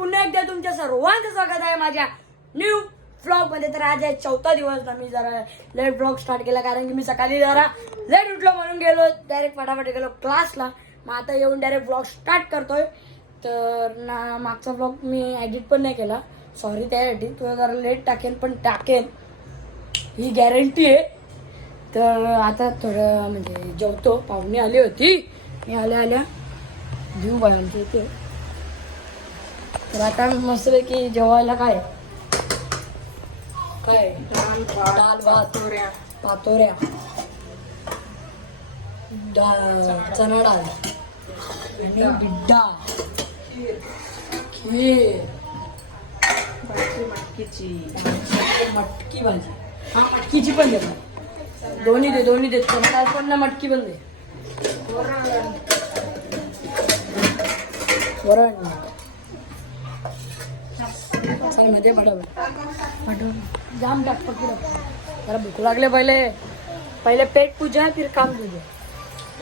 पुन्हा एकदा तुमच्या सर्वांचं स्वागत आहे माझ्या न्यू ब्लॉगमध्ये. तर आज आहे चौथा दिवस. ना मी जरा लेट ब्लॉग स्टार्ट केला कारण की मी सकाळी जरा लेट उठलो म्हणून गेलो. डायरेक्ट फटाफट गेलो क्लासला मग आता येऊन डायरेक्ट ब्लॉग स्टार्ट करतोय. तर ना मागचा ब्लॉग मी एडिट पण नाही केला. सॉरी त्यासाठी तुला जरा लेट टाकेन पण टाकेन. ही गॅरंटी आहे. तर आता थोडं म्हणजे जेवतो. पाहुणे आली होती. मी आल्या आल्या देऊ बघायला आमच्या इथे. तर आता मस्तपैकी जेवायला काय? काय? दाल भात पातोऱ्या. चणा डाळ. आणि बिड्डा खीर. मटकी भाजी. हा मटकीची पण देतात दोन्ही दे दोन्ही देत चणा डाळ पण ना मटकी पण दे. वरण. फटाफट फटाफट जाम टाक जरा भूक लागले पहिले. पहिले पेट पूजा फिर काम पूजा.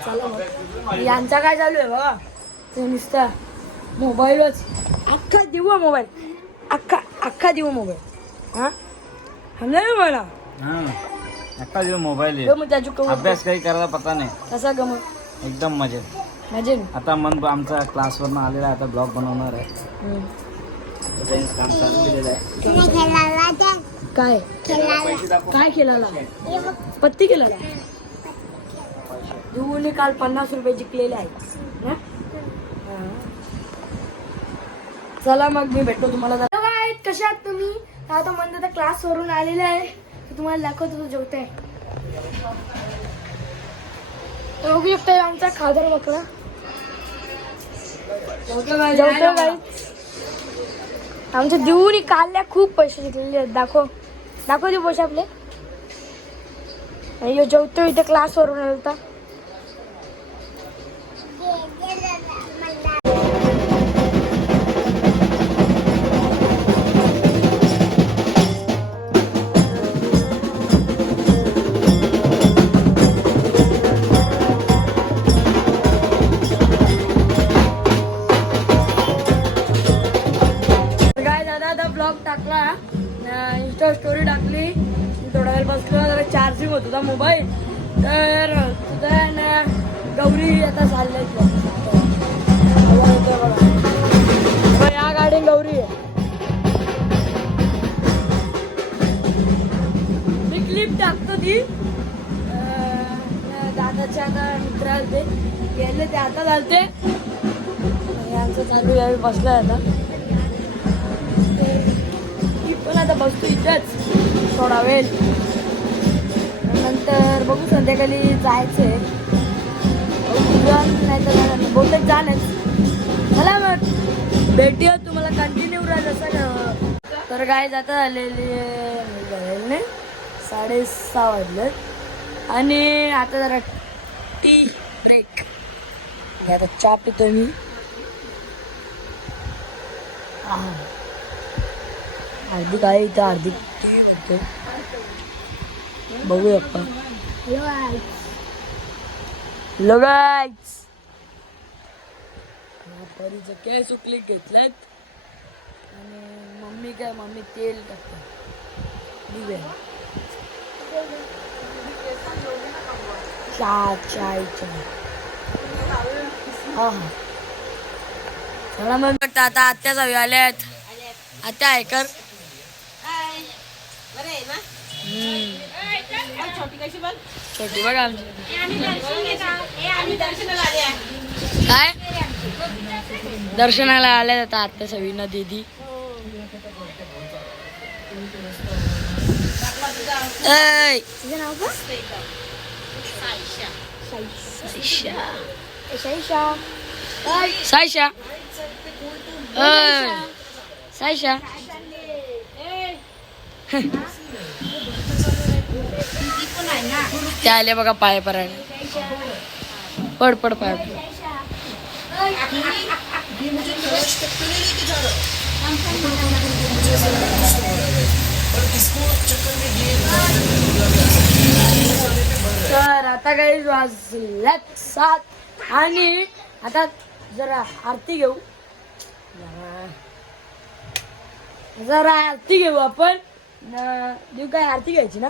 चला यांचा काय चालू आहे बघा? ते नुसता मोबाईलच. अख्खा देऊ मोबाईल. अख्खा अख्खा देऊ मोबाईल. हा? समजा मला? हाँ. अक्का जो मोबाईल अभ्यास काही करायला पता नाही. कसा गमत एकदम मजेत. मजे आता मन आमचा क्लासवरनं आलेला आहे आता ब्लॉग बनवणार आहे. त्यांचं काम चालू केलेलं आहे काय? काय केलेला? पत्ती केलेला? धुवून काल पन्नास रुपये जिंकलेले आहे ना? हा. चला मग मी भेटतो तुम्हाला कशा आहात तुम्ही? आता म्हणतो तर क्लास वरून आलेले आहे. तुम्हाला दाखवतो तो जेवतोय बघू शकता आमचा खादर बकरा. जेवतो आमच्या दिवरी काढल्या खूप पैसे जिंकलेले आहेत. दाखव. दाखव देऊ पैसे आपले. आणि जेवतो इथे क्लास वरून आला होता टाकला. इंस्टा स्टोरी टाकली. थोडा वेळ बसलो जरा चार्जिंग होत होता मोबाईल तर तुझा आहे ना गौरी आता चाललंय या गाडी गौरी आहे. मी क्लिप टाकतो ती. दादाच्या आता मित्र ते गेले ते आता चालते. यांचं चालू यावेळी बसलं आता. पण आता बसतो इथंच. थोडा वेळ. नंतर बघू संध्याकाळी जायचंय. नाही तर बहुतेक जाणच. मला मग. भेटूया तुम्हाला कंटिन्यू राहत असं तर काय जाता आलेली नाही साडेसहा वाजले आणि आता जरा टी ब्रेक आता चहा पितो मी. हा. हार्दिक आहे इथं हार्दिक बघू आपण. गाईज परीचं केस सुकली घेतलेत. आणि मम्मी काय मम्मी तेल टाकते. दिव्या चहा चाय चहा. हा हा. चला मग आता आत्या जावी आल्यात आत्या ऐकर छोटी बघा. आमची काय? दर्शनाला आल्या आता आत्या सवीना दीदी. सायशा सायशा ऐ, सायशा त्या आल्या बघा पाय परायला. पड पड पाय. तर आता काही वाजल्यात सात. आणि आता जरा आरती घेऊ. जरा आरती घेऊ आपण. न- देऊ काय आरती घ्यायची ना?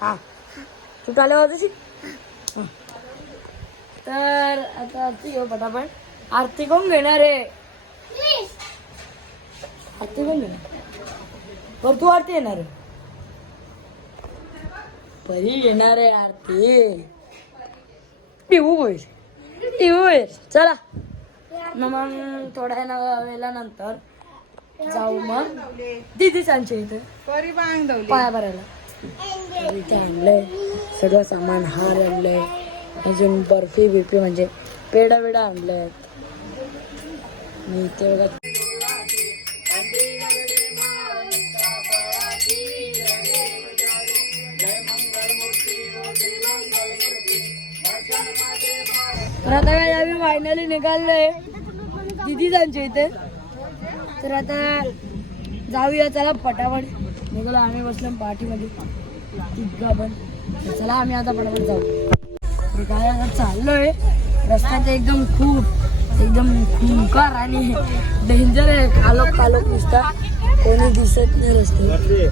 हा. तू टाल्या वाजवशी तर आता आरती घेऊ पटापट. आरती कोण घेणार आहे? आरती कोण घेणार? तू आरती येणार आहे. परी येणार आहे आरती. टिवू बोल. टिवू बोल. चला. न मग थोड्या वेळा- वेळानंतर जाऊ मग. दिदीच्या इथे. पाया भरायला. इथे आणलंय. सगळं सामान हार आणलंय. अजून बर्फी बिर्फी म्हणजे पेढा बिडा आणलंय. आणि इथे बघा. तर आता काय आम्ही फायनली निघालोय दिदी त्यांच्या इथे. तर आता जाऊया चला पटापट. निघालो आम्ही बसलो पाठीमध्ये तिघा पण. चला आम्ही आता पटापट जाऊ. काय आता चाललोय. रस्त्यात एकदम खूप एकदम खुंकार आणि डेंजर आहे. कालोख कालोख नुसता. कोणी दिसत नाही रस्ते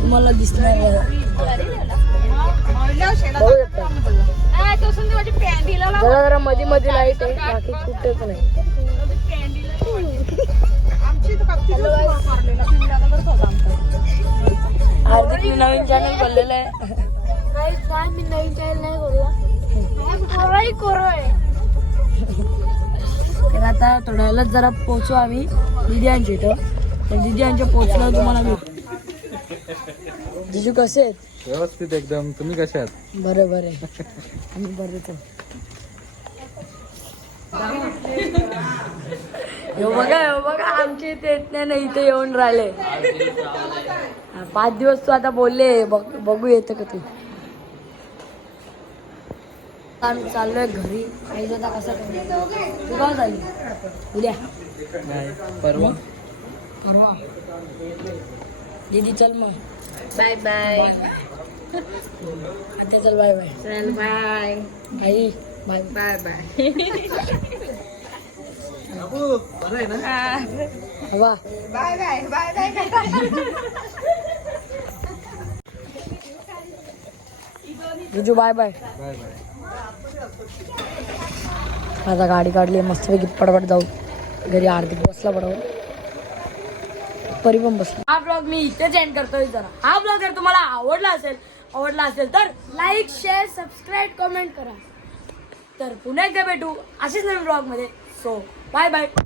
तुम्हाला दिसणार नाही. जरा जरा मध्ये मध्ये लाइट आहे. बाकी कुठेच नाही. नवीन चॅनल खोललेलं आहे. काय मी नवीन चॅनल नाही बोलला कोराई. कोराय तर आता थोड्या वेळात जरा पोचू आम्ही दिदी यांच्या इथं. तर दिदी यांच्या पोचल्यावर तुम्हाला मी जिजू कसे आहेत? व्यवस्थित एकदम. तुम्ही कसे आहात? बरं बरं आहे. आम्ही बरेच आहे. हो बघा हो बघा आमच्या इथे येत नाही ना इथे येऊन राहिले. हा, पाच दिवस तू आता बोलले बघ बघू येतं का तू. आम्ही चाललोय घरी. काही आता कसं? तू का झाली उद्या. परवा. परवा. दीदी चल मग. Bye bye. आता चल बाय बाय. चल बाय. आई बाय. Bye bye. हवा बाय बाय बाय बाय. तुझू बाय बाय. Bye bye. आता गाडी काढली मस्तपैकी पटापट जाऊ. घरी आरती बसला पटापट परी पण बसला. हा ब्लॉग मी इथेच एंड करतोय जरा. हा ब्लॉग जर तुम्हाला आवडला असेल आवडला असेल तर लाईक शेअर सबस्क्राईब कमेंट करा. तर पुन्हा एकदा भेटू असेच नवीन ब्लॉगमध्ये. So bye bye